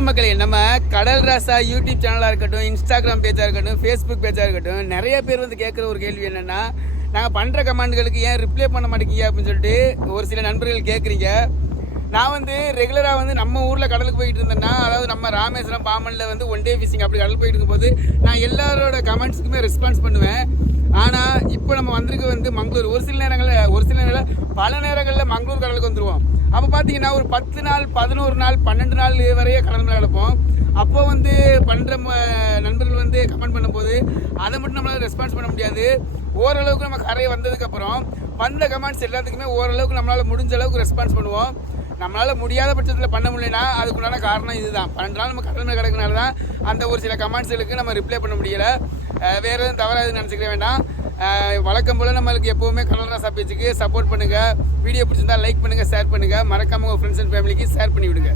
வணக்கம் மக்களே. நம்ம கடல் ராசா யூடியூப் சேனலாக இருக்கட்டும், இன்ஸ்டாகிராம் பேஜாக இருக்கட்டும், ஃபேஸ்புக் பேஜாக இருக்கட்டும், நிறைய பேர் வந்து கேட்குற ஒரு கேள்வி என்னென்னா, நாங்கள் பண்ணுற கமெண்ட்களுக்கு ஏன் ரிப்ளை பண்ண மாட்டேங்கிங்க அப்படின்னு சொல்லிட்டு ஒரு சில நண்பர்கள் கேட்குறீங்க. நான் வந்து ரெகுலராக வந்து நம்ம ஊரில் கடலுக்கு போயிட்டு இருந்தேன்னா, அதாவது நம்ம ராமேஸ்வரம் பாமனில் வந்து ஒன் டே ஃபிஷிங் அப்படி கடல் போயிட்டு இருக்கும்போது நான் எல்லாரோட கமெண்ட்ஸுக்குமே ரெஸ்பான்ஸ் பண்ணுவேன். ஆனால் இப்போ நம்ம வந்திருக்க வந்து மங்களூர். ஒரு சில நேரங்களில் பல நேரங்களில் மங்களூர் கடலுக்கு வந்துடுவோம். அப்போ பார்த்தீங்கன்னா ஒரு 10 நாள் 11 நாள் 12 நாள் வரையே கடல் மேலே கிடப்போம். அப்போ வந்து பண்ணுற நண்பர்கள் வந்து கமெண்ட் பண்ணும்போது அதை மட்டும் நம்மளால் ரெஸ்பான்ஸ் பண்ண முடியாது. ஓரளவுக்கு நம்ம கரையை வந்ததுக்கப்புறம் வந்த கமெண்ட்ஸ் எல்லாத்துக்குமே ஓரளவுக்கு நம்மளால் முடிஞ்ச அளவுக்கு ரெஸ்பான்ஸ் பண்ணுவோம். நம்மளால் முடியாத பட்சத்தில் பண்ண முடியலன்னா அதுக்குண்டான காரணம் இதுதான். 12 நாள் நம்ம கடல் மேலே கிடக்குனால தான் அந்த ஒரு சில கமெண்ட்ஸுகளுக்கு நம்ம ரிப்ளை பண்ண முடியலை. வேறு எதுவும் தவறாக நினச்சிக்க வேண்டாம். வழக்கம் போல் நம்மளுக்கு எப்போவுமே கடல் ராசா பேஜுக்கு சப்போர்ட் பண்ணுங்கள். வீடியோ பிடிச்சிருந்தா லைக் பண்ணுங்கள், ஷேர் பண்ணுங்கள். மறக்காமல் உங்கள் ஃப்ரெண்ட்ஸ் அண்ட் ஃபேமிலிக்கு ஷேர் பண்ணி விடுங்க.